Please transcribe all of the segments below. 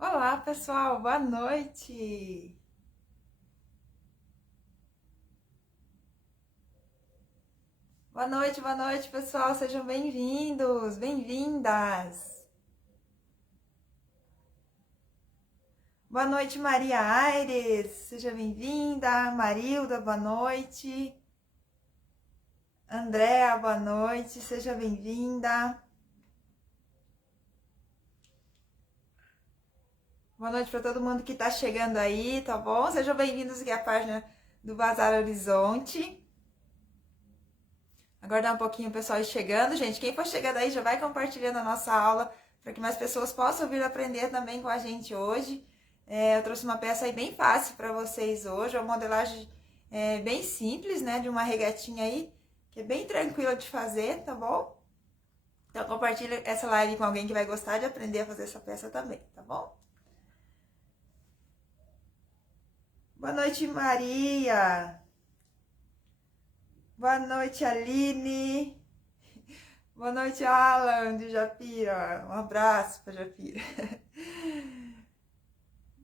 Olá, pessoal, boa noite. Boa noite, pessoal. Sejam bem-vindos, bem-vindas. Boa noite, Maria Aires. Seja bem-vinda. Marilda, boa noite. Andréa, boa noite. Seja bem-vinda. Boa noite para todo mundo que está chegando aí, tá bom? Sejam bem-vindos aqui à página do Bazar Horizonte. Aguardar um pouquinho o pessoal ir chegando. Gente, quem for chegando aí já vai compartilhando a nossa aula para que mais pessoas possam vir aprender também com a gente hoje. Eu trouxe uma peça aí bem fácil para vocês hoje, uma modelagem bem simples, né, de uma regatinha aí, que é bem tranquila de fazer, tá bom? Então compartilha essa live com alguém que vai gostar de aprender a fazer essa peça também, tá bom? Boa noite, Maria! Boa noite, Aline! Boa noite, Alan, de Japira. Um abraço para Japira.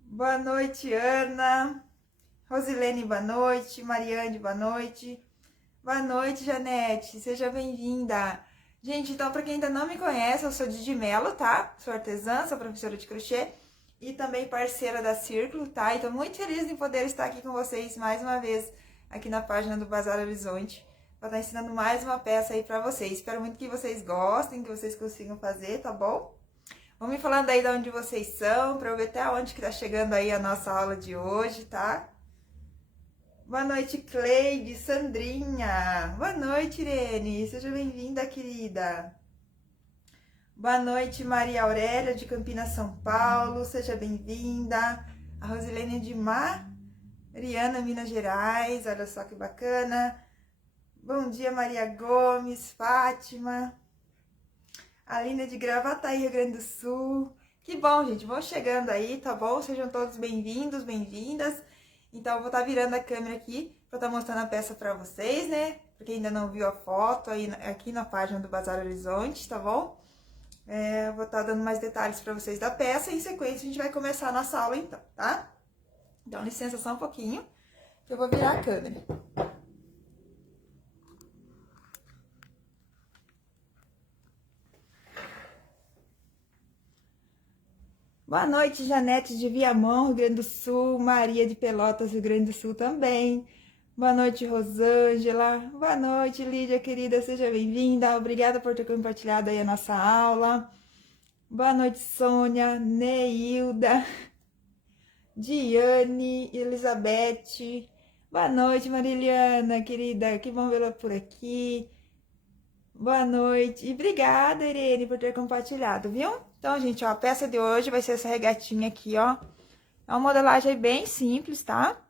Boa noite, Ana. Rosilene, boa noite. Mariane, boa noite. Boa noite, Janete. Seja bem-vinda. Gente, então, para quem ainda não me conhece, eu sou Didi Mello, tá? Sou artesã, sou professora de crochê e também parceira da Círculo, tá? E tô muito feliz em poder estar aqui com vocês mais uma vez aqui na página do Bazar Horizonte. Vou estar ensinando mais uma peça aí pra vocês. Espero muito que vocês gostem, que vocês consigam fazer, tá bom? Vão me falando aí de onde vocês são, pra eu ver até onde que tá chegando aí a nossa aula de hoje, tá? Boa noite, Cleide, Sandrinha. Boa noite, Irene. Seja bem-vinda, querida. Boa noite, Maria Aurélia, de Campinas, São Paulo. Seja bem-vinda. A Rosilene de Mariana, Minas Gerais. Olha só que bacana. Bom dia, Maria Gomes, Fátima. Aline de Gravataí, Rio Grande do Sul. Que bom, gente. Vão chegando aí, tá bom? Sejam todos bem-vindos, bem-vindas. Então, eu vou estar virando a câmera aqui para estar mostrando a peça para vocês, né? Pra quem ainda não viu a foto, aí aqui na página do Bazar Horizonte, tá bom? Eu vou estar dando mais detalhes para vocês da peça. Em sequência, a gente vai começar a nossa aula então, tá? Então, licença só um pouquinho, que eu vou virar a câmera. Boa noite, Janete de Viamão, Rio Grande do Sul. Maria de Pelotas, Rio Grande do Sul também. Boa noite, Rosângela. Boa noite, Lídia, querida. Seja bem-vinda. Obrigada por ter compartilhado aí a nossa aula. Boa noite, Sônia, Neilda, Diane, Elizabeth. Boa noite, Mariliana, querida. Que bom vê-la por aqui. Boa noite. E obrigada, Irene, por ter compartilhado, viu? Então, gente, ó, a peça de hoje vai ser essa regatinha aqui, ó. É uma modelagem bem simples, tá?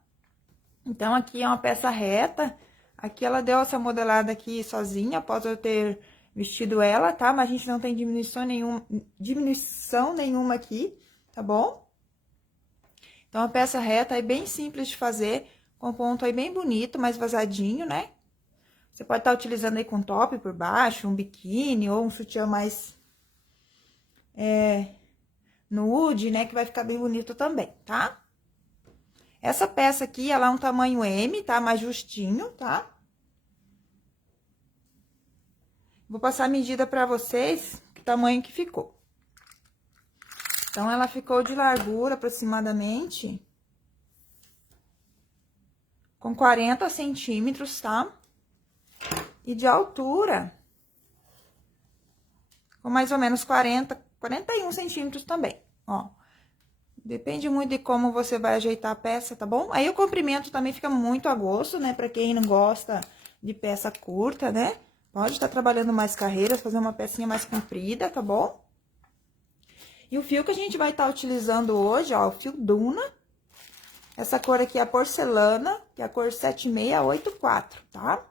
Então, aqui é uma peça reta. Aqui ela deu essa modelada aqui sozinha, após eu ter vestido ela, tá? Mas a gente não tem diminuição nenhuma aqui, tá bom? Então, a peça reta é bem simples de fazer, com ponto aí bem bonito, mais vazadinho, né? Você pode estar utilizando aí com top por baixo, um biquíni ou um sutiã mais nude, né? Que vai ficar bem bonito também, tá? Essa peça aqui, ela é um tamanho M, tá? Mais justinho, tá? Vou passar a medida pra vocês, que tamanho que ficou. Então, ela ficou de largura, aproximadamente, com 40 centímetros, tá? E de altura, com mais ou menos 41 centímetros também, ó. Depende muito de como você vai ajeitar a peça, tá bom? Aí o comprimento também fica muito a gosto, né? Pra quem não gosta de peça curta, né? Pode estar trabalhando mais carreiras, fazer uma pecinha mais comprida, tá bom? E o fio que a gente vai estar utilizando hoje, ó, o fio Duna. Essa cor aqui é a porcelana, que é a cor 7684, tá?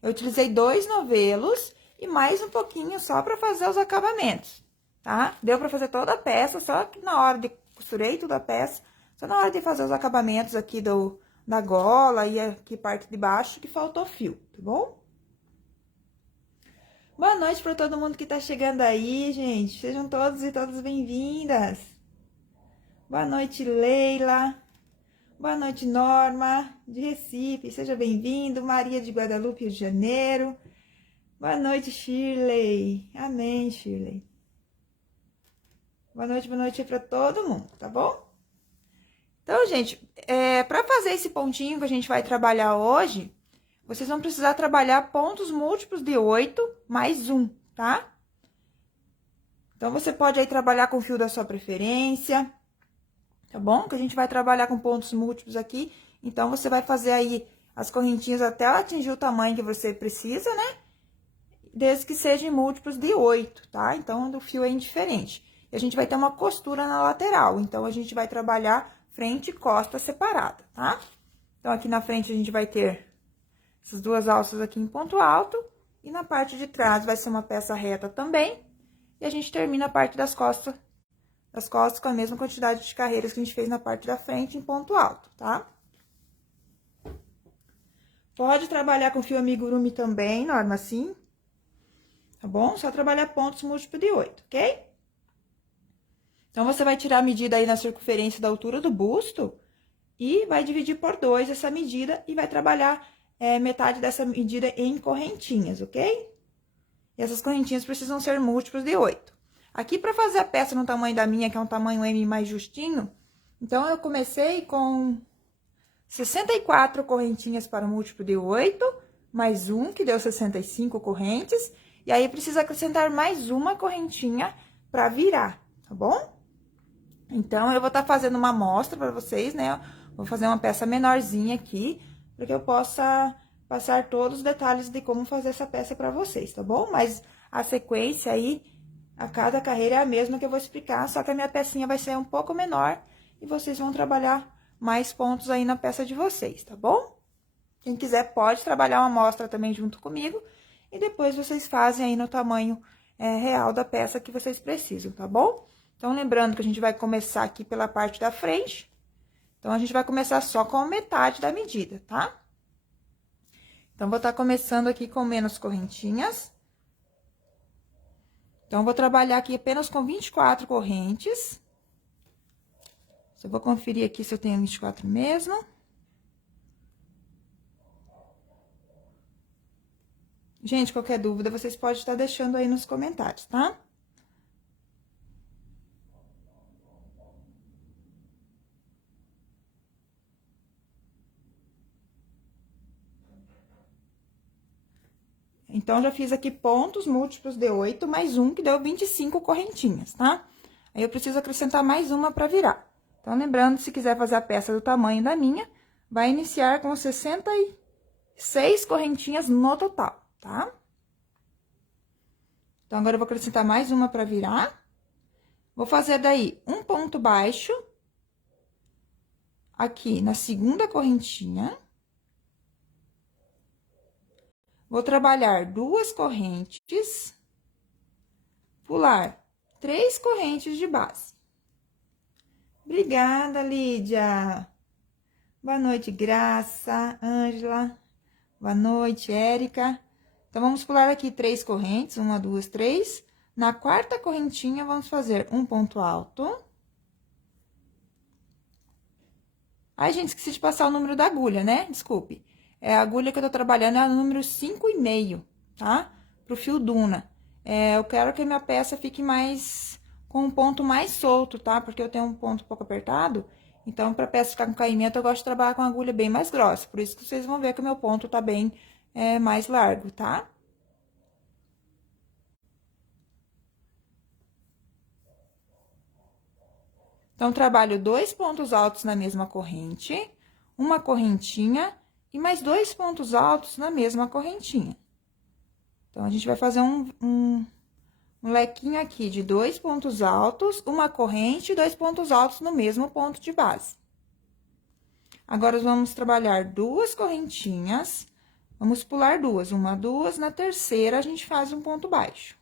Eu utilizei 2 novelos e mais um pouquinho só pra fazer os acabamentos, tá? Deu pra fazer toda a peça, só que na hora de costurei toda a peça, só na hora de fazer os acabamentos aqui da gola e aqui parte de baixo que faltou fio, tá bom? Boa noite para todo mundo que tá chegando aí, gente. Sejam todos e todas bem-vindas. Boa noite, Leila. Boa noite, Norma, de Recife. Seja bem-vindo. Maria de Guadalupe, Rio de Janeiro. Boa noite, Shirley. Amém, Shirley. Boa noite para todo mundo, tá bom? Então, gente, para fazer esse pontinho que a gente vai trabalhar hoje, vocês vão precisar trabalhar pontos múltiplos de 8 mais 1, tá? Então, você pode aí trabalhar com o fio da sua preferência, tá bom? Que a gente vai trabalhar com pontos múltiplos aqui. Então, você vai fazer aí as correntinhas até ela atingir o tamanho que você precisa, né? Desde que sejam múltiplos de 8, tá? Então, o fio é indiferente. E a gente vai ter uma costura na lateral. Então, a gente vai trabalhar frente e costa separada, tá? Então, aqui na frente a gente vai ter essas duas alças aqui em ponto alto. E na parte de trás vai ser uma peça reta também. E a gente termina a parte das costas com a mesma quantidade de carreiras que a gente fez na parte da frente em ponto alto, tá? Pode trabalhar com fio amigurumi também, Norma, assim, tá bom? Só trabalhar pontos múltiplos de 8, ok? Então, você vai tirar a medida aí na circunferência da altura do busto e vai dividir por 2 essa medida e vai trabalhar metade dessa medida em correntinhas, ok? E essas correntinhas precisam ser múltiplos de 8. Aqui, para fazer a peça no tamanho da minha, que é um tamanho M mais justinho, então, eu comecei com 64 correntinhas para o múltiplo de 8, mais 1, que deu 65 correntes, e aí, precisa acrescentar mais uma correntinha para virar, tá bom? Então, eu vou estar fazendo uma amostra para vocês, né? Vou fazer uma peça menorzinha aqui, para que eu possa passar todos os detalhes de como fazer essa peça para vocês, tá bom? Mas a sequência aí, a cada carreira é a mesma que eu vou explicar, só que a minha pecinha vai ser um pouco menor e vocês vão trabalhar mais pontos aí na peça de vocês, tá bom? Quem quiser pode trabalhar uma amostra também junto comigo e depois vocês fazem aí no tamanho real da peça que vocês precisam, tá bom? Então, lembrando que a gente vai começar aqui pela parte da frente, então, a gente vai começar só com metade da medida, tá? Então, vou estar começando aqui com menos correntinhas. Então, vou trabalhar aqui apenas com 24 correntes. Eu vou conferir aqui se eu tenho 24 mesmo. Gente, qualquer dúvida, vocês podem estar deixando aí nos comentários, tá? Então, já fiz aqui pontos múltiplos de 8 mais 1, que deu 25 correntinhas, tá? Aí, eu preciso acrescentar mais uma para virar. Então, lembrando, se quiser fazer a peça do tamanho da minha, vai iniciar com 66 correntinhas no total, tá? Então, agora eu vou acrescentar mais uma para virar. Vou fazer daí um ponto baixo aqui na segunda correntinha. Vou trabalhar 2 correntes, pular 3 correntes de base. Obrigada, Lídia. Boa noite, Graça, Ângela. Boa noite, Érica. Então, vamos pular aqui 3 correntes, 1, 2, 3. Na quarta correntinha, vamos fazer um ponto alto. Ai, gente, esqueci de passar o número da agulha, né? Desculpe. A agulha que eu tô trabalhando é a número 5,5, tá? Pro fio Duna. Eu quero que a minha peça fique com um ponto mais solto, tá? Porque eu tenho um ponto um pouco apertado. Então, pra peça ficar com caimento, eu gosto de trabalhar com a agulha bem mais grossa. Por isso que vocês vão ver que o meu ponto tá bem mais largo, tá? Então, trabalho 2 pontos altos na mesma corrente, uma correntinha e mais 2 pontos altos na mesma correntinha. Então, a gente vai fazer um lequinho aqui de 2 pontos altos, uma corrente e 2 pontos altos no mesmo ponto de base. Agora, vamos trabalhar 2 correntinhas, vamos pular 2, 1, 2, na terceira, a gente faz um ponto baixo.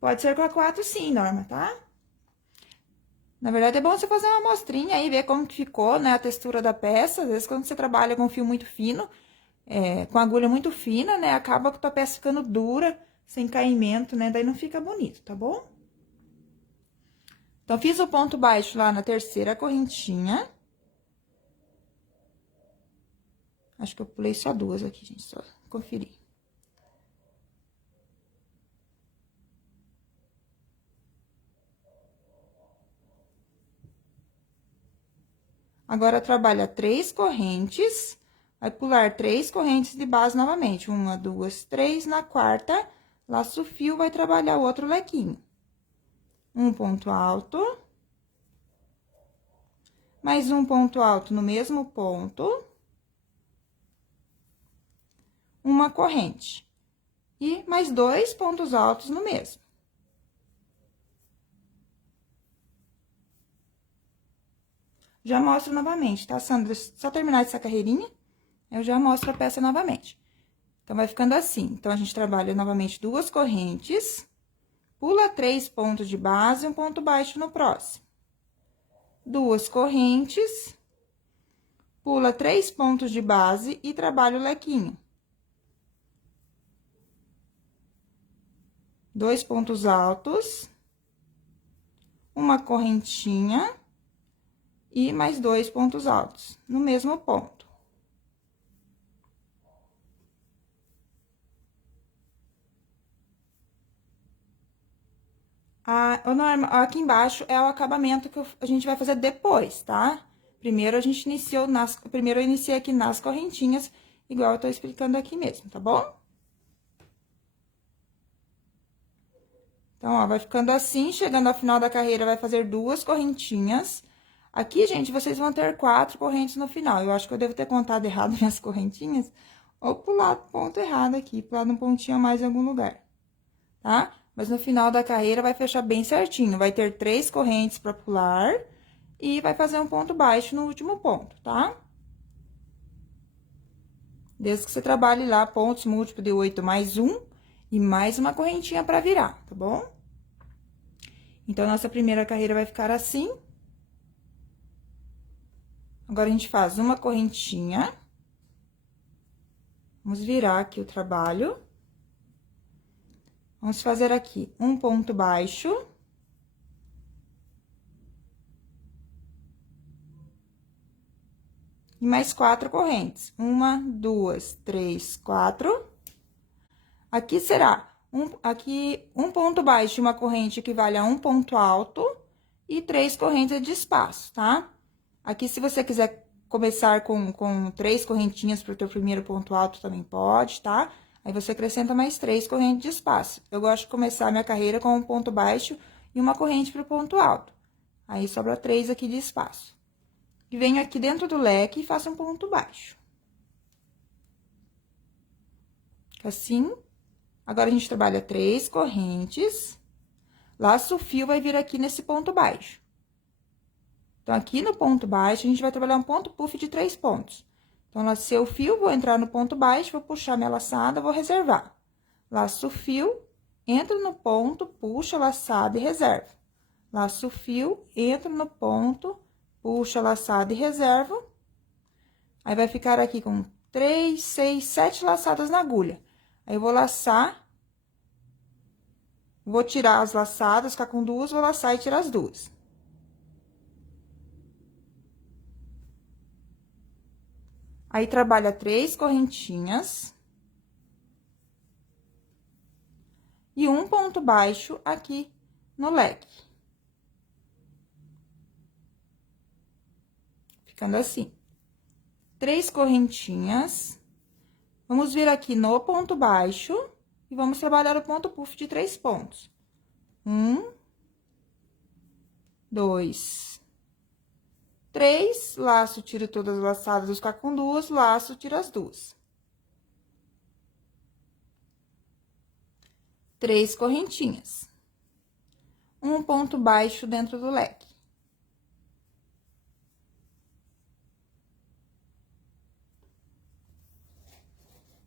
Pode ser com a 4 sim, Norma, tá? Na verdade, é bom você fazer uma amostrinha aí, ver como que ficou, né, a textura da peça. Às vezes, quando você trabalha com fio muito fino, com agulha muito fina, né, acaba com a tua peça ficando dura, sem caimento, né? Daí não fica bonito, tá bom? Então, fiz o ponto baixo lá na terceira correntinha. Acho que eu pulei só duas aqui, gente, só conferir. Agora, trabalha 3 correntes, vai pular 3 correntes de base novamente. 1, 2, 3, na quarta, laço fio, vai trabalhar o outro lequinho. Um ponto alto. Mais um ponto alto no mesmo ponto. Uma corrente. E mais 2 pontos altos no mesmo. Já mostro novamente, tá, Sandra? Só terminar essa carreirinha, eu já mostro a peça novamente. Então, vai ficando assim. Então, a gente trabalha novamente 2 correntes, pula 3 pontos de base e um ponto baixo no próximo. 2 correntes, pula 3 pontos de base e trabalha o lequinho. 2 pontos altos, uma correntinha e mais 2 pontos altos no mesmo ponto. Aqui embaixo é o acabamento que a gente vai fazer depois, tá? Primeiro primeiro eu iniciei aqui nas correntinhas, igual eu tô explicando aqui mesmo, tá bom? Então, ó, vai ficando assim, chegando ao final da carreira, vai fazer 2 correntinhas. Aqui, gente, vocês vão ter 4 correntes no final. Eu acho que eu devo ter contado errado minhas correntinhas, ou pulado ponto errado aqui, pulado um pontinho a mais em algum lugar, tá? Mas no final da carreira vai fechar bem certinho. Vai ter 3 correntes para pular e vai fazer um ponto baixo no último ponto, tá? Desde que você trabalhe lá pontos múltiplos de 8 mais 1 e mais uma correntinha para virar, tá bom? Então, nossa primeira carreira vai ficar assim. Agora, a gente faz uma correntinha. Vamos virar aqui o trabalho. Vamos fazer aqui um ponto baixo. E mais 4 correntes. 1, 2, 3, 4. Aqui será um ponto baixo e uma corrente equivale a um ponto alto e 3 correntes de espaço, tá? Aqui, se você quiser começar com 3 correntinhas para o teu primeiro ponto alto, também pode, tá? Aí, você acrescenta mais 3 correntes de espaço. Eu gosto de começar a minha carreira com um ponto baixo e uma corrente para o ponto alto. Aí, sobra 3 aqui de espaço. E venho aqui dentro do leque e faço um ponto baixo. Assim. Agora, a gente trabalha 3 correntes. Laço o fio, vai vir aqui nesse ponto baixo. Então, aqui no ponto baixo, a gente vai trabalhar um ponto puff de 3 pontos. Então, lacei o fio, vou entrar no ponto baixo, vou puxar minha laçada, vou reservar. Laço o fio, entro no ponto, puxo a laçada e reservo. Laço o fio, entro no ponto, puxo a laçada e reservo. Aí, vai ficar aqui com 3, 6, 7 laçadas na agulha. Aí, eu vou laçar, vou tirar as laçadas, ficar com 2, vou laçar e tirar as 2. Aí, trabalha 3 correntinhas. E um ponto baixo aqui no leque. Ficando assim. 3 correntinhas. Vamos vir aqui no ponto baixo e vamos trabalhar o ponto puff de 3 pontos. 1, 2, 3, laço, tiro todas as laçadas, vou ficar com 2, laço, tiro as 2. 3 correntinhas. Um ponto baixo dentro do leque.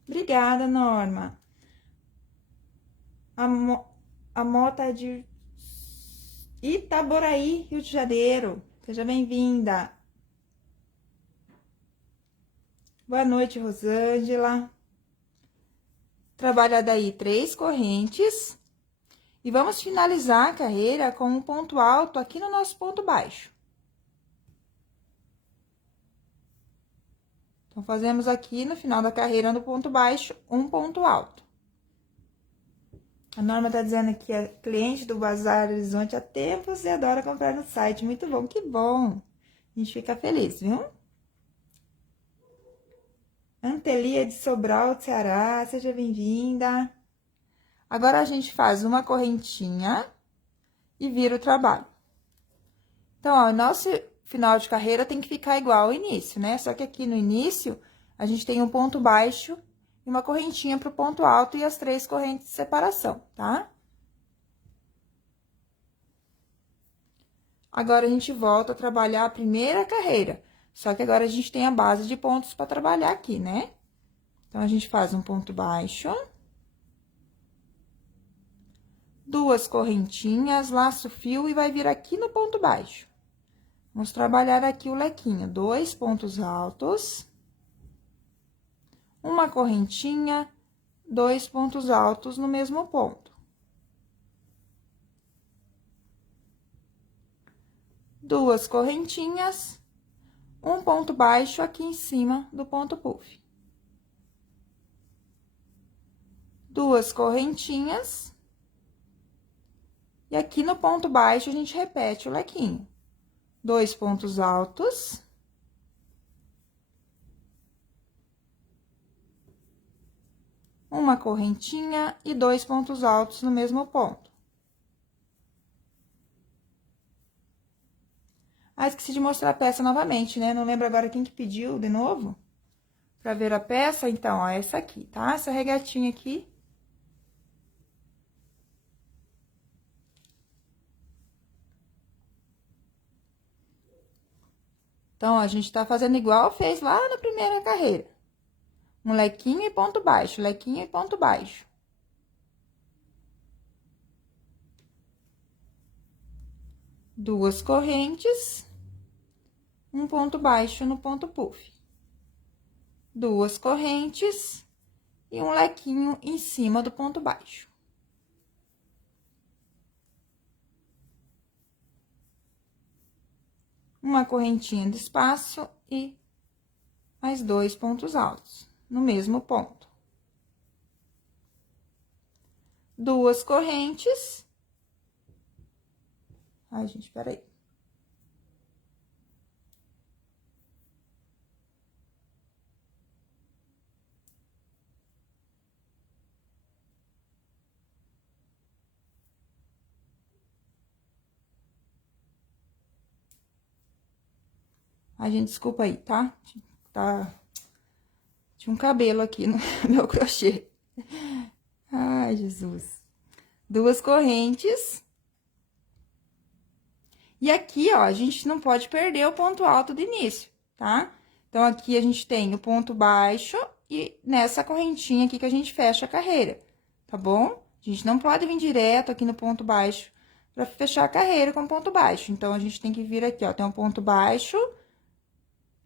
Obrigada, Norma. A Mota é de Itaboraí, Rio de Janeiro. Seja bem-vinda. Boa noite, Rosângela. trabalha daí 3 correntes. E vamos finalizar a carreira com um ponto alto aqui no nosso ponto baixo. Então, fazemos aqui no final da carreira, no ponto baixo, um ponto alto. A Norma tá dizendo que é cliente do Bazar Horizonte há tempos e adora comprar no site. Muito bom, que bom! A gente fica feliz, viu? Antelia de Sobral, Ceará, seja bem-vinda. Agora, a gente faz uma correntinha e vira o trabalho. Então, ó, o nosso final de carreira tem que ficar igual ao início, né? Só que aqui no início, a gente tem um ponto baixo e uma correntinha pro ponto alto e as 3 correntes de separação, tá? Agora, a gente volta a trabalhar a primeira carreira. Só que agora a gente tem a base de pontos para trabalhar aqui, né? Então, a gente faz um ponto baixo. 2 correntinhas, laço fio e vai vir aqui no ponto baixo. Vamos trabalhar aqui o lequinho, 2 pontos altos, uma correntinha, 2 pontos altos no mesmo ponto. 2 correntinhas, um ponto baixo aqui em cima do ponto puff. 2 correntinhas. E aqui no ponto baixo, a gente repete o lequinho. 2 pontos altos. Uma correntinha e 2 pontos altos no mesmo ponto. Ah, esqueci de mostrar a peça novamente, né? Não lembro agora quem que pediu de novo. Pra ver a peça, então, ó, essa aqui, tá? Essa regatinha aqui. Então, ó, a gente tá fazendo igual fez lá na primeira carreira. Um lequinho e ponto baixo, lequinho e ponto baixo. Duas correntes, um ponto baixo no ponto puff. 2 correntes e um lequinho em cima do ponto baixo. Uma correntinha de espaço e mais 2 pontos altos no mesmo ponto. 2 correntes. Ai, gente, peraí. Ai, gente, desculpa aí, tá? Tinha um cabelo aqui no meu crochê. Ai, Jesus. 2 correntes. E aqui, ó, a gente não pode perder o ponto alto do início, tá? Então, aqui a gente tem o ponto baixo e nessa correntinha aqui que a gente fecha a carreira, tá bom? A gente não pode vir direto aqui no ponto baixo pra fechar a carreira com ponto baixo. Então, a gente tem que vir aqui, ó, tem um ponto baixo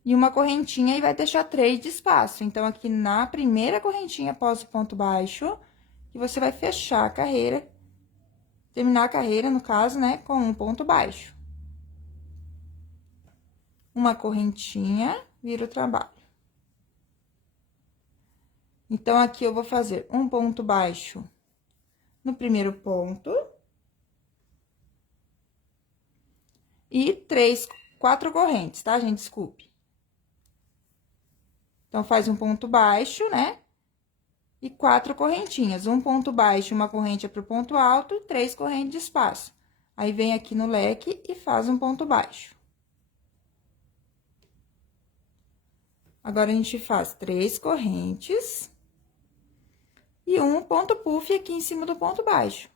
e uma correntinha e vai deixar 3 de espaço. Então, aqui na primeira correntinha após o ponto baixo, que você vai fechar a carreira, terminar a carreira, no caso, né, com um ponto baixo. Uma correntinha, vira o trabalho. Então, aqui eu vou fazer um ponto baixo no primeiro ponto. E 4 correntes, tá, gente? Desculpe. Então, faz um ponto baixo, né? E 4 correntinhas. Um ponto baixo, uma corrente é pro ponto alto e 3 correntes de espaço. Aí, vem aqui no leque e faz um ponto baixo. Agora, a gente faz 3 correntes e um ponto puff aqui em cima do ponto baixo.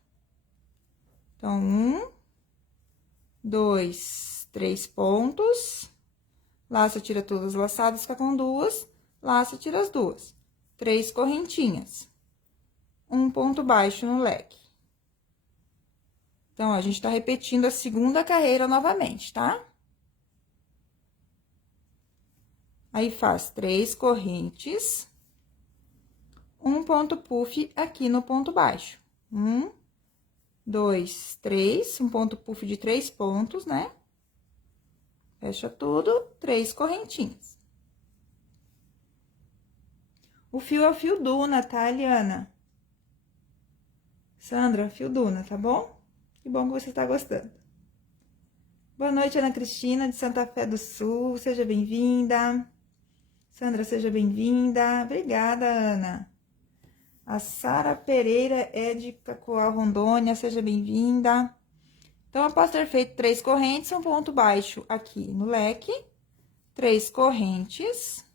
Então, 1, 2, 3 pontos, laça, tira todas as laçadas, fica com 2, laça, tira as 2. 3 correntinhas, um ponto baixo no leque. Então, ó, a gente tá repetindo a segunda carreira novamente, tá? Aí, faz 3 correntes, um ponto puff aqui no ponto baixo. 1, 2, 3, um ponto puff de 3 pontos, né? Fecha tudo, 3 correntinhas. O fio é o fio Duna, tá, Eliana? Sandra, fio Duna, tá bom? Que bom que você tá gostando. Boa noite, Ana Cristina, de Santa Fé do Sul, seja bem-vinda. Sandra, seja bem-vinda. Obrigada, Ana. A Sara Pereira é de Cacoal, Rondônia, seja bem-vinda. Então, após ter feito 3 correntes, um ponto baixo aqui no leque, 3 correntes.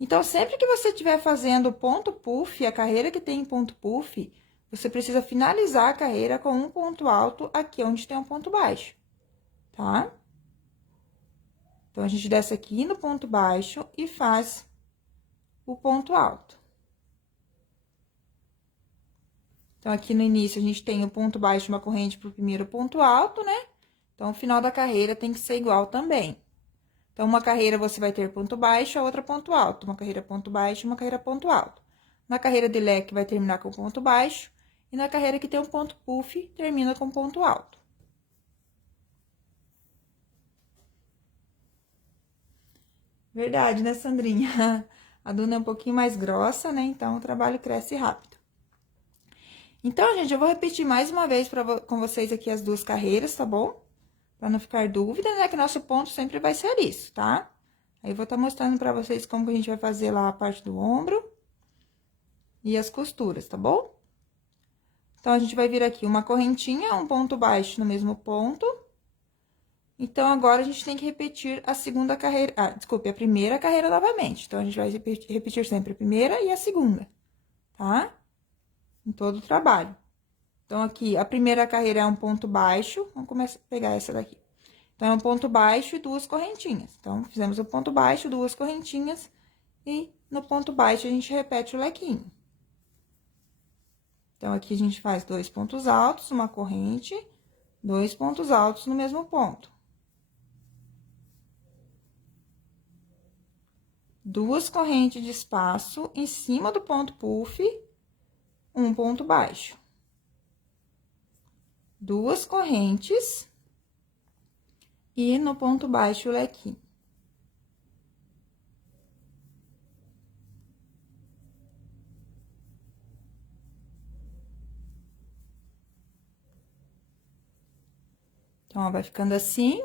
Então, sempre que você estiver fazendo ponto puff, a carreira que tem ponto puff, você precisa finalizar a carreira com um ponto alto aqui onde tem um ponto baixo, tá? Então, a gente desce aqui no ponto baixo e faz o ponto alto. Então, aqui no início, a gente tem o ponto baixo, uma corrente pro primeiro ponto alto, né? Então, o final da carreira tem que ser igual também. Então, uma carreira você vai ter ponto baixo, a outra ponto alto. Uma carreira ponto baixo, uma carreira ponto alto. Na carreira de leque, vai terminar com ponto baixo. E na carreira que tem um ponto puff, termina com ponto alto. Verdade, né, Sandrinha? A Duna é um pouquinho mais grossa, né? Então, o trabalho cresce rápido. Então, gente, eu vou repetir mais uma vez com vocês aqui as 2 carreiras, tá bom? Pra não ficar dúvida, né? Que nosso ponto sempre vai ser isso, tá? Aí, eu vou estar mostrando pra vocês como que a gente vai fazer lá a parte do ombro e as costuras, tá bom? Então, a gente vai vir aqui uma correntinha, um ponto baixo no mesmo ponto. Então, agora, a gente tem que repetir a segunda carreira... Ah, desculpe, a primeira carreira novamente. Então, a gente vai repetir sempre a primeira e a segunda, tá? Em todo o trabalho. Então, aqui, a primeira carreira é um ponto baixo. Vamos começar a pegar essa daqui. Então, é um ponto baixo e 2 correntinhas. Então, fizemos o ponto baixo, 2 correntinhas. E no ponto baixo, a gente repete o lequinho. Então, aqui a gente faz 2 pontos altos, uma corrente, 2 pontos altos no mesmo ponto. 2 correntes de espaço em cima do ponto puff, um ponto baixo. 2 correntes e no ponto baixo o lequinho. Então, ó, vai ficando assim.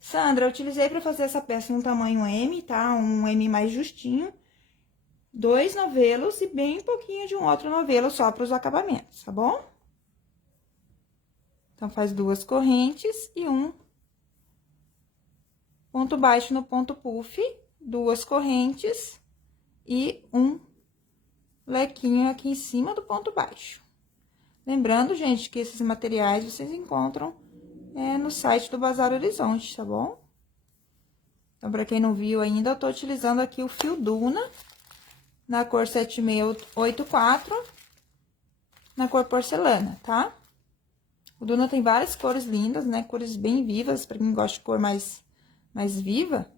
Sandra, eu utilizei para fazer essa peça no tamanho M, tá? Um M mais justinho. 2 novelos e bem pouquinho de um outro novelo só para os acabamentos, tá bom? Então, faz 2 correntes e um ponto baixo no ponto puff, 2 correntes e um lequinho aqui em cima do ponto baixo. Lembrando, gente, que esses materiais vocês encontram no site do Bazar Horizonte, tá bom? Então, pra quem não viu ainda, eu tô utilizando aqui o fio Duna, na cor 7684, na cor porcelana, tá? O Duna tem várias cores lindas, né? Cores bem vivas, pra quem gosta de cor mais viva.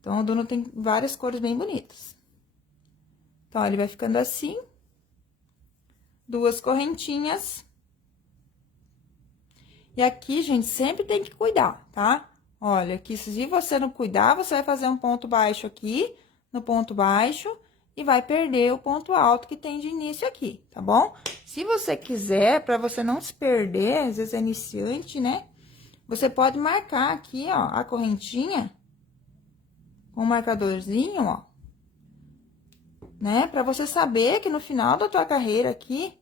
Então, o Duna tem várias cores bem bonitas. Então, ó, ele vai ficando assim. 2 correntinhas. E aqui, gente, sempre tem que cuidar, tá? Olha, aqui, se você não cuidar, você vai fazer um ponto baixo aqui, no ponto baixo, e vai perder o ponto alto que tem de início aqui, tá bom? Se você quiser, pra você não se perder, às vezes é iniciante, né? Você pode marcar aqui, ó, a correntinha com um marcadorzinho, ó, né? Pra você saber que no final da tua carreira aqui,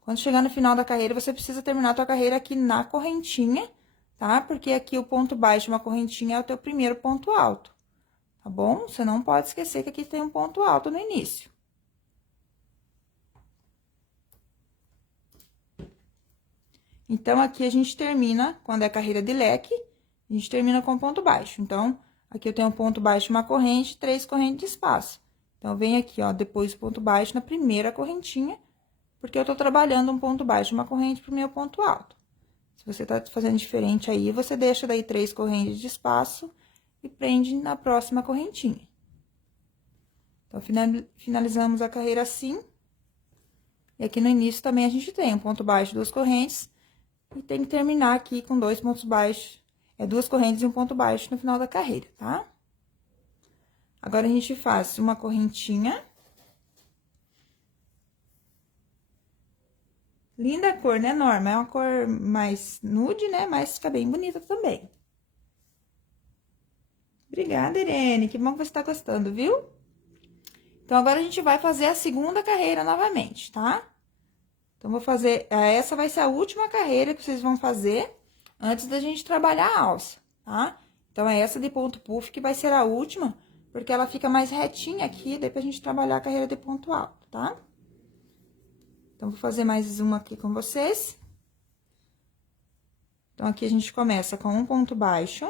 quando chegar no final da carreira, você precisa terminar a tua carreira aqui na correntinha, tá? Porque aqui o ponto baixo, uma correntinha, é o teu primeiro ponto alto, tá bom? Você não pode esquecer que aqui tem um ponto alto no início. Então, aqui a gente termina, quando é carreira de leque, a gente termina com ponto baixo. Então, aqui eu tenho um ponto baixo, uma corrente, 3 correntes de espaço. Então, vem aqui, ó, depois do ponto baixo na primeira correntinha, porque eu tô trabalhando um ponto baixo, uma corrente pro meu ponto alto. Se você tá fazendo diferente aí, você deixa daí 3 correntes de espaço e prende na próxima correntinha. Então, finalizamos a carreira assim. E aqui no início também a gente tem um ponto baixo, 2 correntes, e tem que terminar aqui com 2 pontos baixos, 2 correntes e um ponto baixo no final da carreira, tá? Agora, a gente faz uma correntinha. Linda a cor, né, Norma? É uma cor mais nude, né? Mas fica bem bonita também. Obrigada, Irene. Que bom que você tá gostando, viu? Então, agora a gente vai fazer a segunda carreira novamente, tá? Então, vou fazer... Essa vai ser a última carreira que vocês vão fazer antes da gente trabalhar a alça, tá? Então, é essa de ponto puff que vai ser a última, porque ela fica mais retinha aqui, daí pra gente trabalhar a carreira de ponto alto, tá? Então, vou fazer mais uma aqui com vocês. Então, aqui a gente começa com um ponto baixo,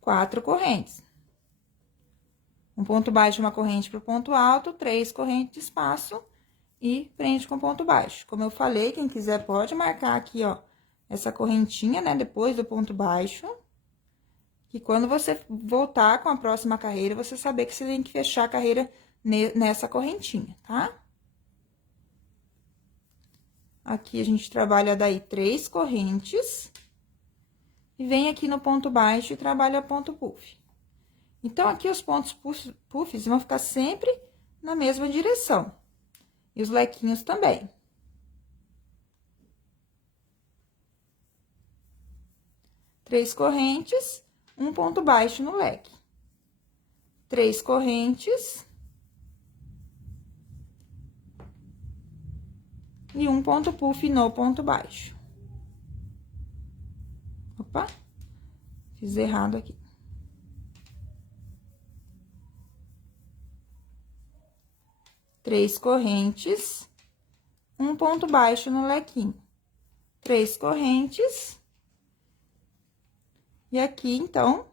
4 correntes. Um ponto baixo, uma corrente pro ponto alto, 3 correntes de espaço e prende com ponto baixo. Como eu falei, quem quiser pode marcar aqui, ó, essa correntinha, né, depois do ponto baixo. Que quando você voltar com a próxima carreira, você saber que você tem que fechar a carreira nessa correntinha, tá? Aqui a gente trabalha daí 3 correntes. E vem aqui no ponto baixo e trabalha ponto puff. Então, aqui os pontos puffs vão ficar sempre na mesma direção. E os lequinhos também. Três correntes, um ponto baixo no leque. 3 correntes. E um ponto puff no ponto baixo. Opa, fiz errado aqui. 3 correntes, um ponto baixo no lequinho. 3 correntes. E aqui, então,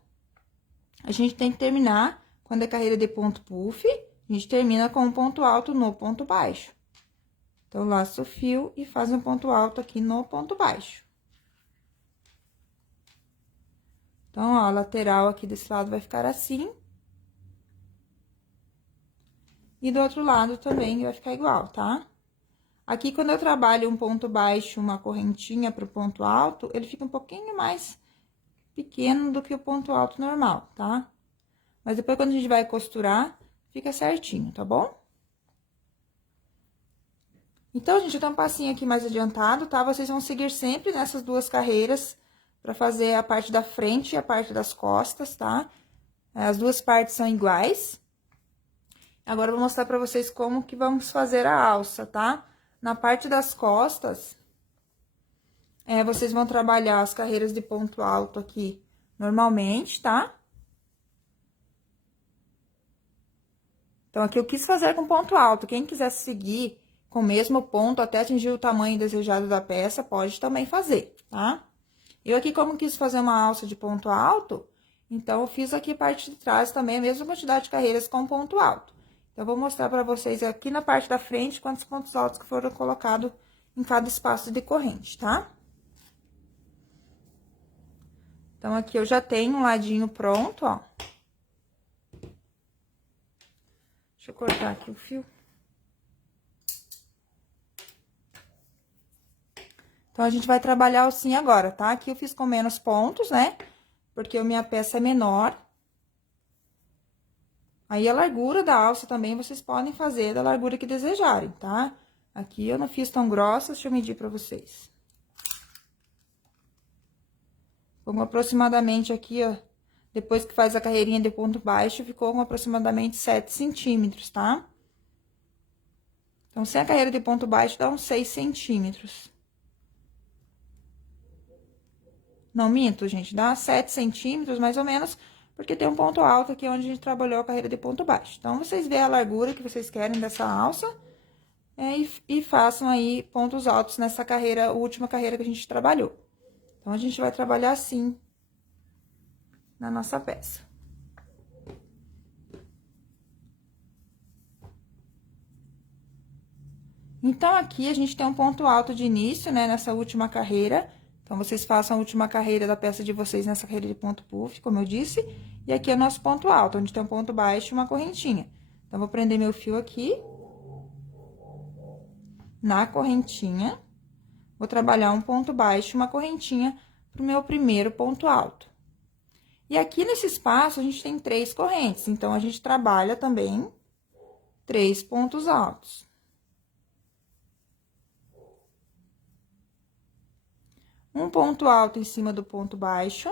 a gente tem que terminar, quando é carreira de ponto puff, a gente termina com um ponto alto no ponto baixo. Então, laço o fio e faz um ponto alto aqui no ponto baixo. Então, ó, a lateral aqui desse lado vai ficar assim. E do outro lado também vai ficar igual, tá? Aqui, quando eu trabalho um ponto baixo, uma correntinha pro ponto alto, ele fica um pouquinho mais pequeno do que o ponto alto normal, tá? Mas depois, quando a gente vai costurar, fica certinho, tá bom? Então, gente, eu tenho um passinho aqui mais adiantado, tá? Vocês vão seguir sempre nessas 2 carreiras pra fazer a parte da frente e a parte das costas, tá? As 2 partes são iguais. Agora, eu vou mostrar pra vocês como que vamos fazer a alça, tá? Na parte das costas, vocês vão trabalhar as carreiras de ponto alto aqui normalmente, tá? Então, aqui eu quis fazer com ponto alto. Quem quiser seguir com o mesmo ponto até atingir o tamanho desejado da peça, pode também fazer, tá? Eu aqui, como quis fazer uma alça de ponto alto, então, eu fiz aqui a parte de trás também a mesma quantidade de carreiras com ponto alto. Então, eu vou mostrar pra vocês aqui na parte da frente quantos pontos altos que foram colocados em cada espaço de corrente, tá? Então, aqui eu já tenho um ladinho pronto, ó. Deixa eu cortar aqui o fio. Então, a gente vai trabalhar assim agora, tá? Aqui eu fiz com menos pontos, né? Porque a minha peça é menor. Aí, a largura da alça também, vocês podem fazer da largura que desejarem, tá? Aqui eu não fiz tão grossa, deixa eu medir pra vocês. Como aproximadamente aqui, ó, depois que faz a carreirinha de ponto baixo, ficou com aproximadamente 7 centímetros, tá? Então, sem a carreira de ponto baixo, dá uns 6 centímetros. Não minto, gente, dá 7 centímetros, mais ou menos, porque tem um ponto alto aqui onde a gente trabalhou a carreira de ponto baixo. Então, vocês veem a largura que vocês querem dessa alça, e façam aí pontos altos nessa carreira, última carreira que a gente trabalhou. Então, a gente vai trabalhar assim na nossa peça. Então, aqui a gente tem um ponto alto de início, né, nessa última carreira. Então, vocês façam a última carreira da peça de vocês nessa carreira de ponto puff, como eu disse. E aqui é o nosso ponto alto, onde tem um ponto baixo e uma correntinha. Então, vou prender meu fio aqui. Na correntinha. Vou trabalhar um ponto baixo e uma correntinha pro meu primeiro ponto alto. E aqui nesse espaço, a gente tem 3 correntes. Então, a gente trabalha também 3 pontos altos. Um ponto alto em cima do ponto baixo.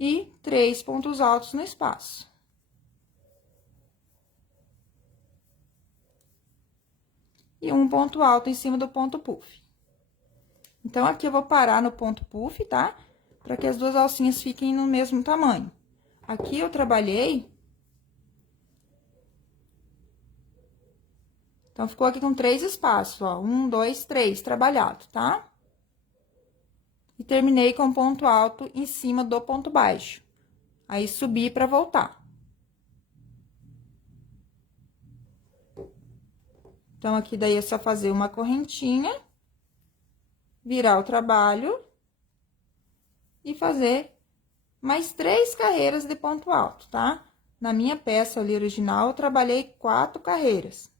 E 3 pontos altos no espaço. E um ponto alto em cima do ponto puff. Então, aqui eu vou parar no ponto puff, tá? Para que as duas alcinhas fiquem no mesmo tamanho. Aqui eu trabalhei... Então, ficou aqui com 3 espaços, ó. 1, 2, 3, trabalhado, tá? E terminei com ponto alto em cima do ponto baixo. Aí, subi pra voltar. Então, aqui daí é só fazer uma correntinha, virar o trabalho e fazer mais 3 carreiras de ponto alto, tá? Na minha peça ali original, eu trabalhei 4 carreiras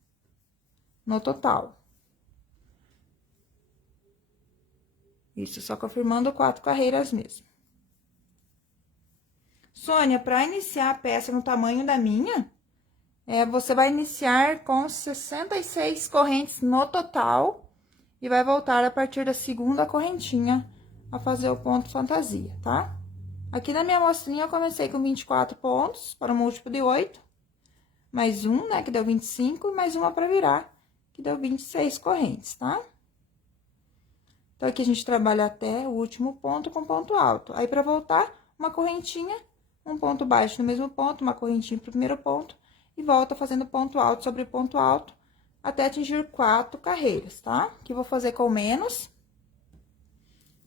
no total. Isso, só confirmando 4 carreiras mesmo. Sônia, para iniciar a peça no tamanho da minha, você vai iniciar com 66 correntes no total e vai voltar a partir da segunda correntinha a fazer o ponto fantasia, tá? Aqui na minha amostrinha eu comecei com 24 pontos para o múltiplo de 8, mais um, né, que deu 25, e mais uma para virar, que deu 26 correntes, tá? Então, aqui a gente trabalha até o último ponto com ponto alto. Aí, para voltar, uma correntinha, um ponto baixo no mesmo ponto, uma correntinha pro primeiro ponto, e volta fazendo ponto alto sobre ponto alto, até atingir 4 carreiras, tá? Aqui vou fazer com menos,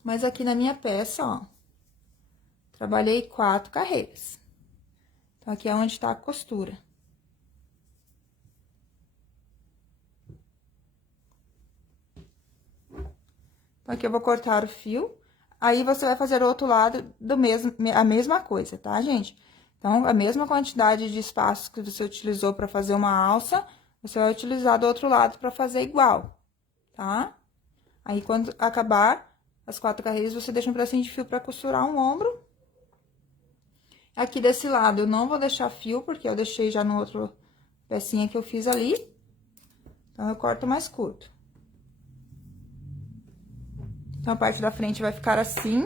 mas aqui na minha peça, ó, trabalhei 4 carreiras. Então, aqui é onde tá a costura. Então, aqui eu vou cortar o fio, aí você vai fazer o outro lado a mesma coisa, tá, gente? Então, a mesma quantidade de espaço que você utilizou para fazer uma alça, você vai utilizar do outro lado para fazer igual, tá? Aí, quando acabar as 4 carreiras, você deixa um pedacinho de fio para costurar um ombro. Aqui desse lado, eu não vou deixar fio, porque eu deixei já no outro pecinha que eu fiz ali. Então, eu corto mais curto. Então, a parte da frente vai ficar assim.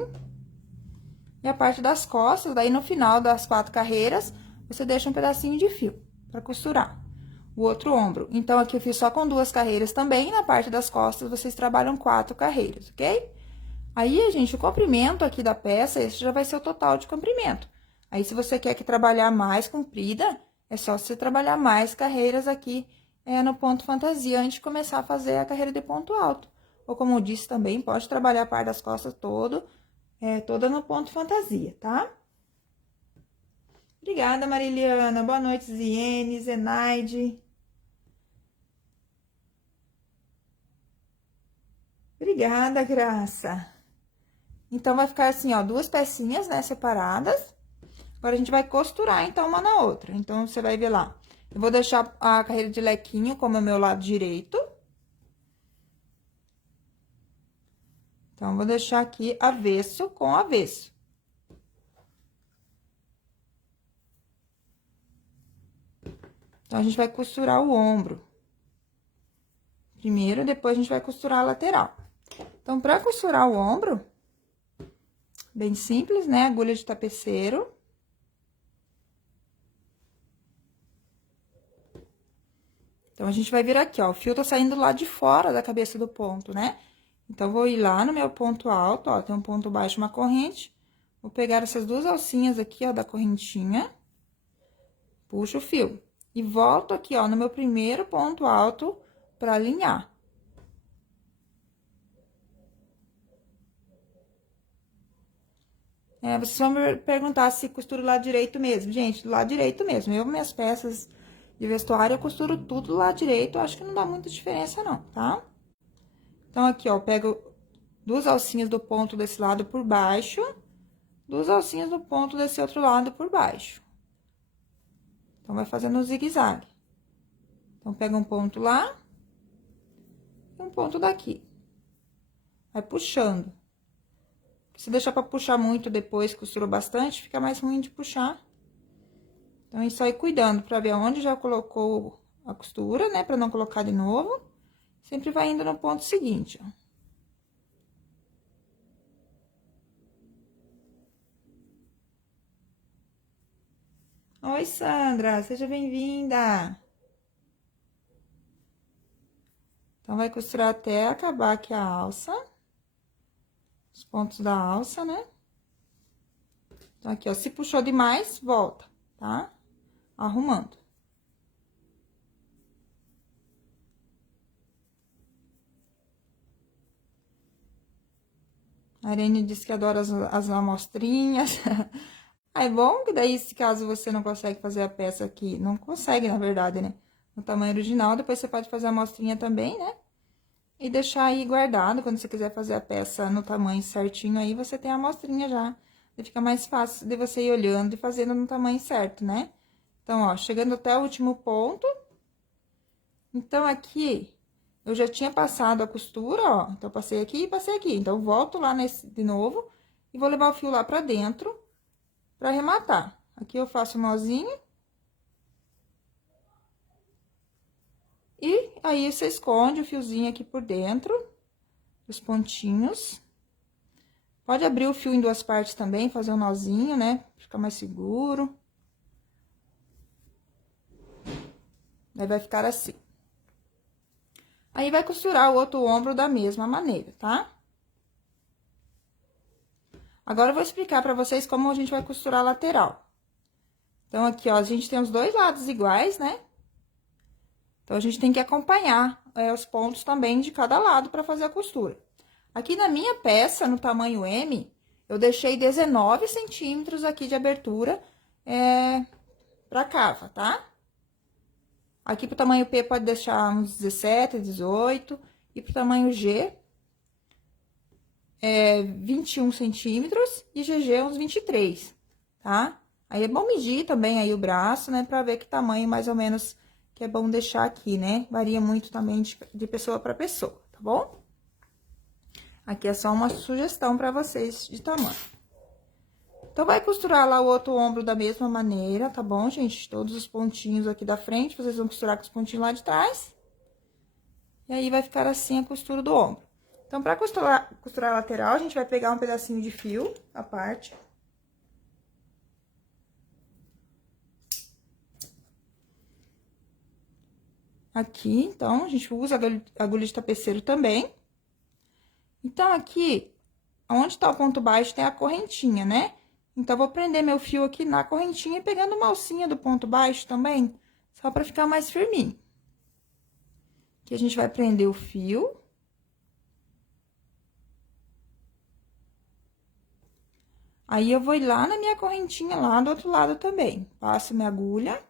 E a parte das costas, daí no final das 4 carreiras, você deixa um pedacinho de fio pra costurar o outro ombro. Então, aqui eu fiz só com 2 carreiras também, e na parte das costas, vocês trabalham 4 carreiras, ok? Aí, gente, o comprimento aqui da peça, esse já vai ser o total de comprimento. Aí, se você quer que trabalhar mais comprida, é só você trabalhar mais carreiras aqui no ponto fantasia, antes de começar a fazer a carreira de ponto alto. Ou, como eu disse também, pode trabalhar a parte das costas toda no ponto fantasia, tá? Obrigada, Mariliana. Boa noite, Ziene, Zenaide. Obrigada, Graça. Então, vai ficar assim, ó, 2 pecinhas, né, separadas. Agora, a gente vai costurar, então, uma na outra. Então, você vai ver lá. Eu vou deixar a carreira de lequinho como é o meu lado direito. Então, vou deixar aqui avesso com avesso. Então, a gente vai costurar o ombro. Primeiro, depois a gente vai costurar a lateral. Então, pra costurar o ombro, bem simples, né? Agulha de tapeceiro. Então, a gente vai vir aqui, ó, o fio tá saindo lá de fora da cabeça do ponto, né? Então, vou ir lá no meu ponto alto, ó, tem um ponto baixo, uma corrente. Vou pegar essas 2 alcinhas aqui, ó, da correntinha. Puxo o fio. E volto aqui, ó, no meu primeiro ponto alto pra alinhar. Vocês vão me perguntar se costuro do lado direito mesmo. Gente, do lado direito mesmo. Minhas peças de vestuário, eu costuro tudo do lado direito. Eu acho que não dá muita diferença, não, tá? Então, aqui, ó, eu pego 2 alcinhas do ponto desse lado por baixo, 2 alcinhas do ponto desse outro lado por baixo. Então, vai fazendo um zigue-zague. Então, pega um ponto lá e um ponto daqui. Vai puxando. Se deixar pra puxar muito depois, costurou bastante, fica mais ruim de puxar. Então, é só ir cuidando pra ver onde já colocou a costura, né? Pra não colocar de novo. Sempre vai indo no ponto seguinte, ó. Oi, Sandra, seja bem-vinda. Então, vai costurar até acabar aqui a alça. Os pontos da alça, né? Então, aqui, ó, se puxou demais, volta, tá? Arrumando. A Irene disse que adora as amostrinhas. Ah, é bom que daí, se caso você não consegue fazer a peça aqui, não consegue, na verdade, né? No tamanho original, depois você pode fazer a amostrinha também, né? E deixar aí guardado, quando você quiser fazer a peça no tamanho certinho, aí você tem a amostrinha já. E fica mais fácil de você ir olhando e fazendo no tamanho certo, né? Então, ó, chegando até o último ponto. Então, aqui, eu já tinha passado a costura, ó. Então, passei aqui e passei aqui. Então, volto lá nesse de novo e vou levar o fio lá pra dentro pra arrematar. Aqui eu faço um nozinho. E aí, você esconde o fiozinho aqui por dentro, os pontinhos. Pode abrir o fio em 2 partes também, fazer um nozinho, né? Fica mais seguro. Aí, vai ficar assim. Aí, vai costurar o outro ombro da mesma maneira, tá? Agora, eu vou explicar pra vocês como a gente vai costurar a lateral. Então, aqui, ó, a gente tem os 2 lados iguais, né? Então, a gente tem que acompanhar os pontos também de cada lado pra fazer a costura. Aqui na minha peça, no tamanho M, eu deixei 19 centímetros aqui de abertura pra cava, tá? Aqui pro tamanho P pode deixar uns 17, 18. E pro tamanho G, 21 centímetros e GG uns 23, tá? Aí é bom medir também aí o braço, né? Pra ver que tamanho mais ou menos que é bom deixar aqui, né? Varia muito também de pessoa pra pessoa, tá bom? Aqui é só uma sugestão pra vocês de tamanho. Então, vai costurar lá o outro ombro da mesma maneira, tá bom, gente? Todos os pontinhos aqui da frente, vocês vão costurar com os pontinhos lá de trás. E aí, vai ficar assim a costura do ombro. Então, pra costurar a lateral, a gente vai pegar um pedacinho de fio, a parte. Aqui, então, a gente usa agulha de tapeceiro também. Então, aqui, onde tá o ponto baixo, tem a correntinha, né? Então, eu vou prender meu fio aqui na correntinha e pegando uma alcinha do ponto baixo também, só pra ficar mais firminho. Aqui, a gente vai prender o fio. Aí, eu vou ir lá na minha correntinha, lá do outro lado também. Passo minha agulha.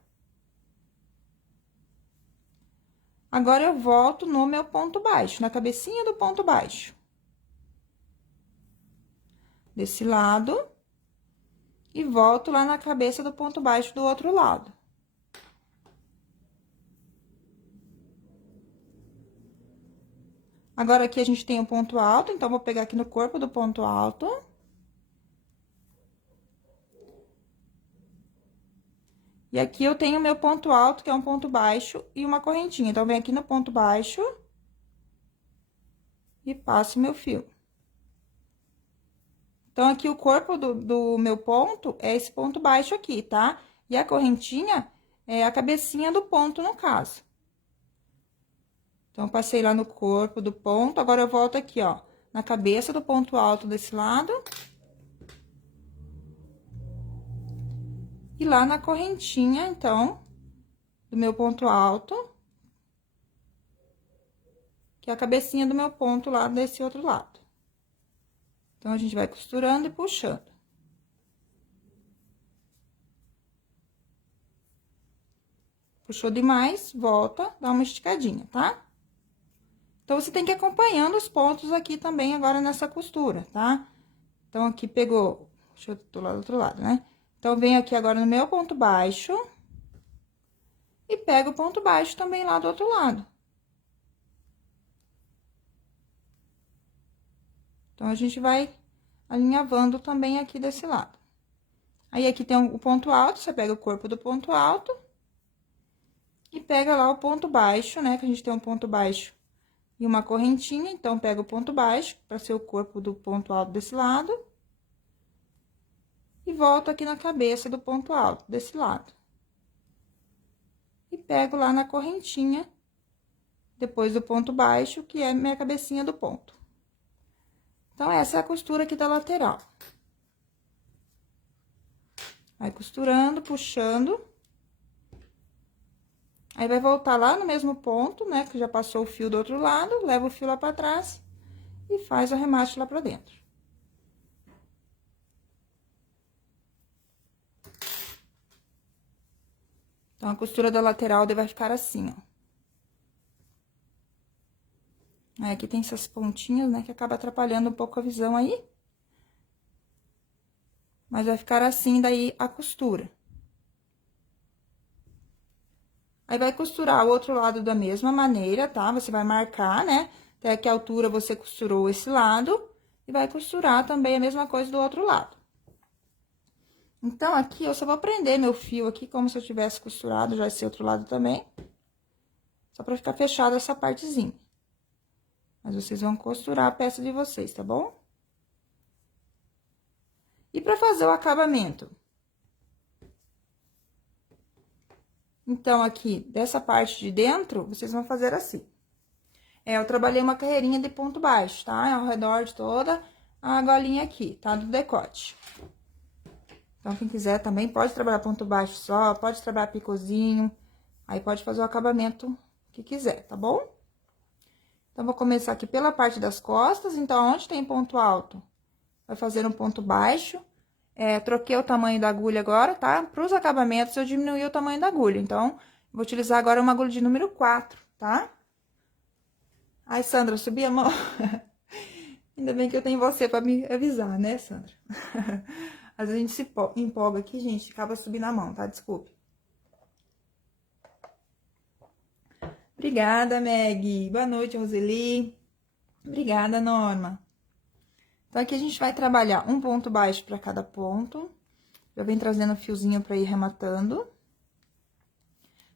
Agora, eu volto no meu ponto baixo, na cabecinha do ponto baixo. Desse lado. E volto lá na cabeça do ponto baixo do outro lado. Agora, aqui a gente tem o ponto alto, então, vou pegar aqui no corpo do ponto alto. E aqui eu tenho o meu ponto alto, que é um ponto baixo, e uma correntinha. Então, vem aqui no ponto baixo. E passo meu fio. Então, aqui o corpo do meu ponto é esse ponto baixo aqui, tá? E a correntinha é a cabecinha do ponto, no caso. Então, passei lá no corpo do ponto, agora eu volto aqui, ó, na cabeça do ponto alto desse lado. E lá na correntinha, então, do meu ponto alto, que é a cabecinha do meu ponto lá desse outro lado. Então, a gente vai costurando e puxando. Puxou demais, volta, dá uma esticadinha, tá? Então, você tem que ir acompanhando os pontos aqui também agora nessa costura, tá? Então, aqui pegou... Deixa eu do outro lado, né? Então, venho aqui agora no meu ponto baixo. E pego o ponto baixo também lá do outro lado. Então, a gente vai alinhavando também aqui desse lado. Aí, aqui tem o ponto alto, você pega o corpo do ponto alto. E pega lá o ponto baixo, né? Que a gente tem um ponto baixo e uma correntinha. Então, pega o ponto baixo, para ser o corpo do ponto alto desse lado. E volto aqui na cabeça do ponto alto desse lado. E pego lá na correntinha, depois do ponto baixo, que é minha cabecinha do ponto. Então, essa é a costura aqui da lateral. Vai costurando, puxando. Aí, vai voltar lá no mesmo ponto, né? Que já passou o fio do outro lado, leva o fio lá pra trás e faz o remate lá pra dentro. Então, a costura da lateral vai ficar assim, ó. Aí, aqui tem essas pontinhas, né, que acaba atrapalhando um pouco a visão aí. Mas vai ficar assim daí a costura. Aí, vai costurar o outro lado da mesma maneira, tá? Você vai marcar, né, até que altura você costurou esse lado. E vai costurar também a mesma coisa do outro lado. Então, aqui, eu só vou prender meu fio aqui, como se eu tivesse costurado já esse outro lado também. Só pra ficar fechado essa partezinha. Mas vocês vão costurar a peça de vocês, tá bom? E pra fazer o acabamento? Então, aqui, dessa parte de dentro, vocês vão fazer assim. Eu trabalhei uma carreirinha de ponto baixo, tá? Ao redor de toda a golinha aqui, tá? Do decote. Então, quem quiser também pode trabalhar ponto baixo só, pode trabalhar picôzinho. Aí, pode fazer o acabamento que quiser, tá bom? Então, vou começar aqui pela parte das costas. Então, onde tem ponto alto, vai fazer um ponto baixo. Troquei o tamanho da agulha agora, tá? Para os acabamentos, eu diminuí o tamanho da agulha. Então, vou utilizar agora uma agulha de número 4, tá? Ai, Sandra, subi a mão. Ainda bem que eu tenho você para me avisar, né, Sandra? Às vezes a gente se empolga aqui, gente, acaba subindo a mão, tá? Desculpe. Obrigada, Meg. Boa noite, Roseli. Obrigada, Norma. Então, aqui a gente vai trabalhar um ponto baixo para cada ponto. Já vem trazendo fiozinho para ir rematando.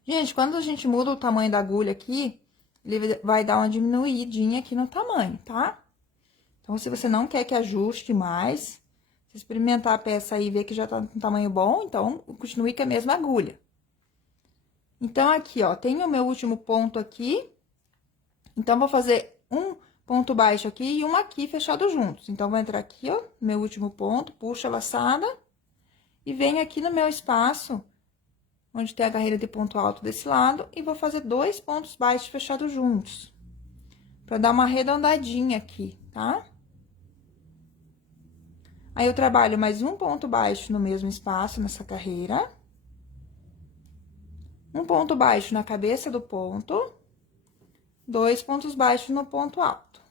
Gente, quando a gente muda o tamanho da agulha aqui, ele vai dar uma diminuidinha aqui no tamanho, tá? Então, se você não quer que ajuste mais, se experimentar a peça aí e ver que já tá com tamanho bom, então, continue com a mesma agulha. Então, aqui, ó, tem o meu último ponto aqui. Então, vou fazer um ponto baixo aqui e um aqui fechado juntos. Então, vou entrar aqui, ó, no meu último ponto, puxo a laçada e venho aqui no meu espaço, onde tem a carreira de ponto alto desse lado, e vou fazer 2 pontos baixos fechados juntos, pra dar uma arredondadinha aqui, tá? Aí, eu trabalho mais um ponto baixo no mesmo espaço, nessa carreira. Um ponto baixo na cabeça do ponto, 2 pontos baixos no ponto alto.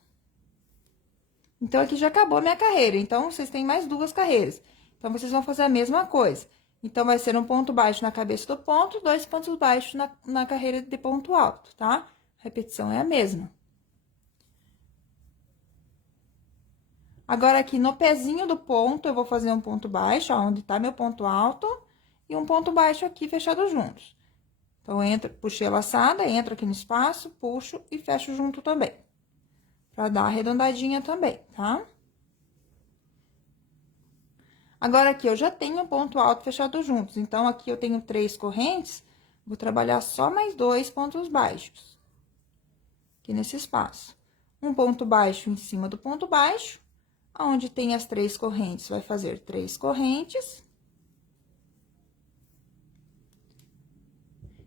Então, aqui já acabou a minha carreira. Então, vocês têm mais 2 carreiras. Então, vocês vão fazer a mesma coisa. Então, vai ser um ponto baixo na cabeça do ponto, 2 pontos baixos na carreira de ponto alto, tá? A repetição é a mesma. Agora, aqui no pezinho do ponto, eu vou fazer um ponto baixo, ó, onde tá meu ponto alto, e um ponto baixo aqui fechado juntos. Então, puxei a laçada, entro aqui no espaço, puxo e fecho junto também. Pra dar arredondadinha também, tá? Agora, aqui, eu já tenho um ponto alto fechado juntos. Então, aqui eu tenho 3 correntes, vou trabalhar só mais 2 pontos baixos. Aqui nesse espaço. Um ponto baixo em cima do ponto baixo, onde tem as 3 correntes, vai fazer 3 correntes.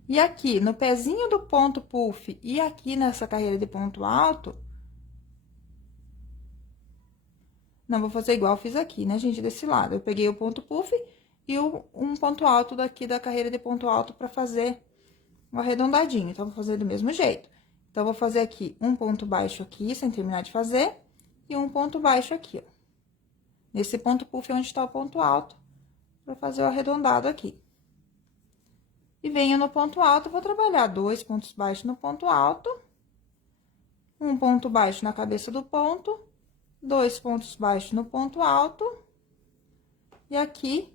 E aqui, no pezinho do ponto puff e aqui nessa carreira de ponto alto, não vou fazer igual eu fiz aqui, né, gente, desse lado. Eu peguei o ponto puff e um ponto alto daqui da carreira de ponto alto pra fazer um arredondadinho. Então, vou fazer do mesmo jeito. Então, vou fazer aqui um ponto baixo aqui, sem terminar de fazer, e um ponto baixo aqui, ó. Nesse ponto puff é onde tá o ponto alto, pra fazer o arredondado aqui. E venho no ponto alto, vou trabalhar 2 pontos baixos no ponto alto, um ponto baixo na cabeça do ponto, 2 pontos baixos no ponto alto, e aqui,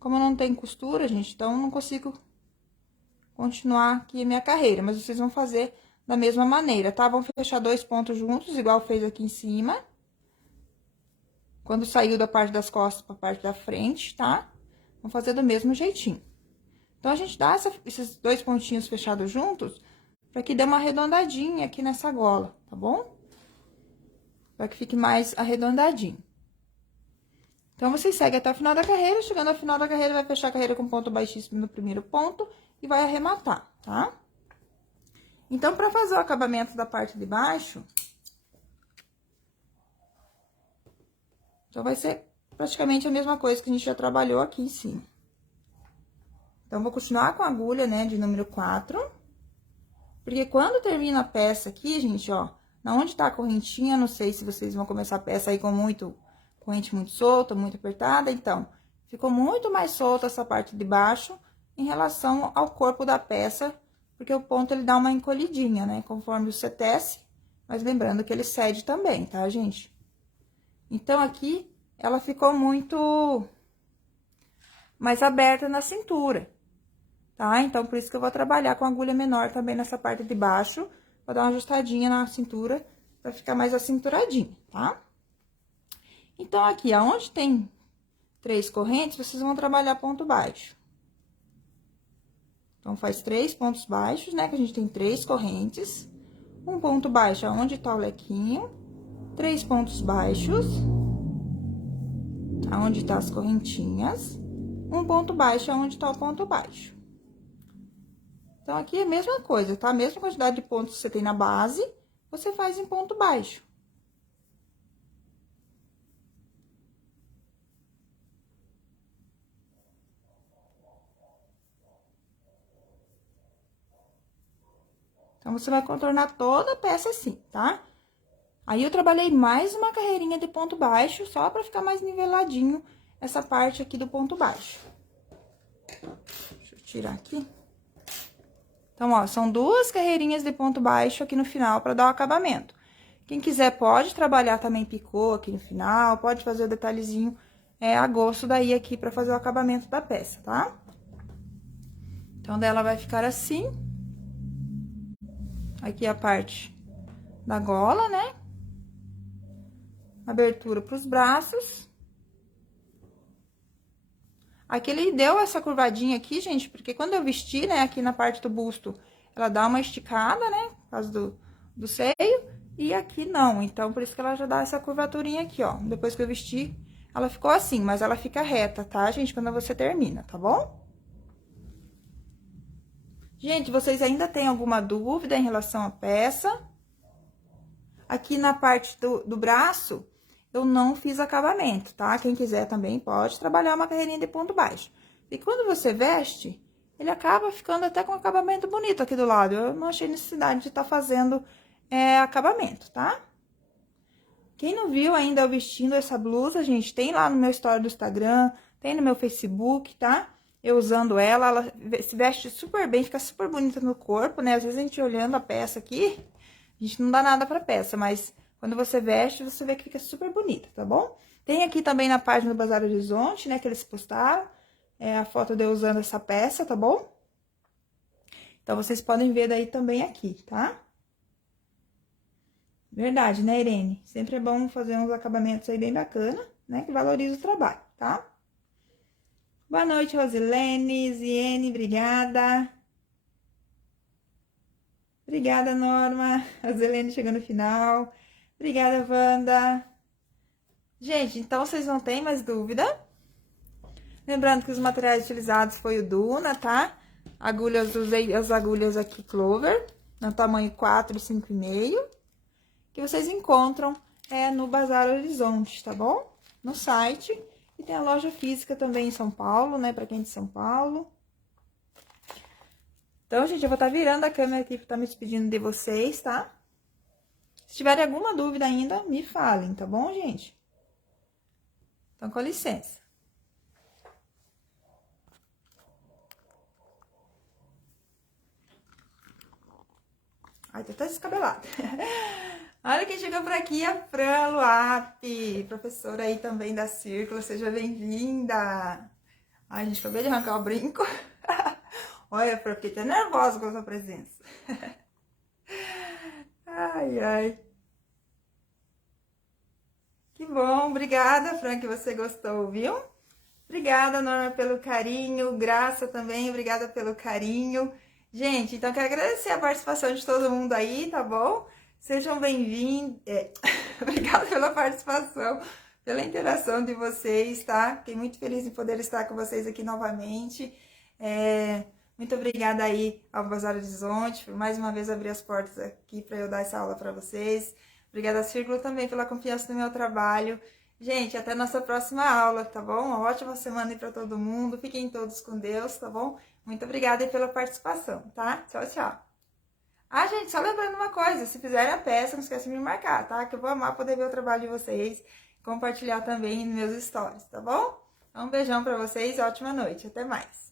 como não tem costura, gente, então não consigo continuar aqui a minha carreira, mas vocês vão fazer da mesma maneira, tá? Vão fechar 2 pontos juntos, igual fez aqui em cima. Quando saiu da parte das costas pra parte da frente, tá? Vão fazer do mesmo jeitinho. Então, a gente dá esses 2 pontinhos fechados juntos, pra que dê uma arredondadinha aqui nessa gola, tá bom? Pra que fique mais arredondadinho. Então, vocês seguem até o final da carreira, chegando ao final da carreira, vai fechar a carreira com ponto baixíssimo no primeiro ponto e vai arrematar, tá? Então, pra fazer o acabamento da parte de baixo, então, vai ser praticamente a mesma coisa que a gente já trabalhou aqui em cima. Então, vou continuar com a agulha, né, de número 4. Porque quando termina a peça aqui, gente, ó, na onde tá a correntinha, não sei se vocês vão começar a peça aí com corrente muito solta, muito apertada. Então, ficou muito mais solta essa parte de baixo em relação ao corpo da peça, porque o ponto, ele dá uma encolhidinha, né, conforme você tece, mas lembrando que ele cede também, tá, gente? Então, aqui, ela ficou muito mais aberta na cintura, tá? Então, por isso que eu vou trabalhar com agulha menor também nessa parte de baixo, vou dar uma ajustadinha na cintura, pra ficar mais acinturadinho, tá? Então, aqui, aonde tem 3 correntes, vocês vão trabalhar ponto baixo. Então, faz 3 pontos baixos, né? Que a gente tem 3 correntes. Um ponto baixo aonde tá o lequinho. 3 pontos baixos. Aonde tá as correntinhas. Um ponto baixo aonde tá o ponto baixo. Então, aqui é a mesma coisa, tá? A mesma quantidade de pontos que você tem na base, você faz em ponto baixo. Então, você vai contornar toda a peça assim, tá? Aí, eu trabalhei mais uma carreirinha de ponto baixo, só pra ficar mais niveladinho essa parte aqui do ponto baixo. Deixa eu tirar aqui. Então, ó, são 2 carreirinhas de ponto baixo aqui no final pra dar o acabamento. Quem quiser pode trabalhar também picô aqui no final, pode fazer o detalhezinho a gosto daí aqui pra fazer o acabamento da peça, tá? Então, dela vai ficar assim. Aqui a parte da gola, né? Abertura pros braços. Aqui ele deu essa curvadinha aqui, gente, porque quando eu vesti, né, aqui na parte do busto, ela dá uma esticada, né, por causa do seio, e aqui não. Então, por isso que ela já dá essa curvaturinha aqui, ó. Depois que eu vesti, ela ficou assim, mas ela fica reta, tá, gente, quando você termina, tá bom? Gente, vocês ainda têm alguma dúvida em relação à peça? Aqui na parte do braço, eu não fiz acabamento, tá? Quem quiser também pode trabalhar uma carreirinha de ponto baixo. E quando você veste, ele acaba ficando até com um acabamento bonito aqui do lado. Eu não achei necessidade de estar fazendo acabamento, tá? Quem não viu ainda eu vestindo essa blusa, gente, tem lá no meu story do Instagram, tem no meu Facebook, tá? Eu usando ela se veste super bem, fica super bonita no corpo, né? Às vezes a gente olhando a peça aqui, a gente não dá nada pra peça, mas quando você veste, você vê que fica super bonita, tá bom? Tem aqui também na página do Bazar Horizonte, né, que eles postaram, a foto de eu usando essa peça, tá bom? Então, vocês podem ver daí também aqui, tá? Verdade, né, Irene? Sempre é bom fazer uns acabamentos aí bem bacana, né, que valoriza o trabalho, tá? Boa noite, Rosilene, Ziene, obrigada. Obrigada, Norma. Rosilene chegou no final. Obrigada, Wanda. Gente, então, vocês não têm mais dúvida? Lembrando que os materiais utilizados foi o Duna, tá? Agulhas, usei as agulhas aqui Clover, no tamanho 4 e 5,5, que vocês encontram no Bazar Horizonte, tá bom? No site. E tem a loja física também em São Paulo, né? Pra quem é de São Paulo. Então, gente, eu vou estar virando a câmera aqui para estar me despedindo de vocês, tá? Se tiverem alguma dúvida ainda, me falem, tá bom, gente? Então, com licença. Ai, tô até descabelada. Olha quem chegou por aqui, a Fran Luap, professora aí também da Círculo, seja bem-vinda. Ai, gente, acabei de arrancar o brinco. Olha, Fran, fiquei até nervosa com a sua presença. Ai, ai. Que bom, obrigada, Fran, que você gostou, viu? Obrigada, Norma, pelo carinho, Graça também, obrigada pelo carinho. Gente, então quero agradecer a participação de todo mundo aí, tá bom? Sejam bem-vindos. Obrigada pela participação, pela interação de vocês, tá? Fiquei muito feliz em poder estar com vocês aqui novamente. Muito obrigada aí ao Bazar Horizonte por mais uma vez abrir as portas aqui para eu dar essa aula para vocês. Obrigada, Círculo, também pela confiança no meu trabalho. Gente, até nossa próxima aula, tá bom? Uma ótima semana aí para todo mundo. Fiquem todos com Deus, tá bom? Muito obrigada aí pela participação, tá? Tchau, tchau. Ah, gente, só lembrando uma coisa, se fizerem a peça, não esquece de me marcar, tá? Que eu vou amar poder ver o trabalho de vocês, compartilhar também nos meus stories, tá bom? Um beijão pra vocês, ótima noite, até mais.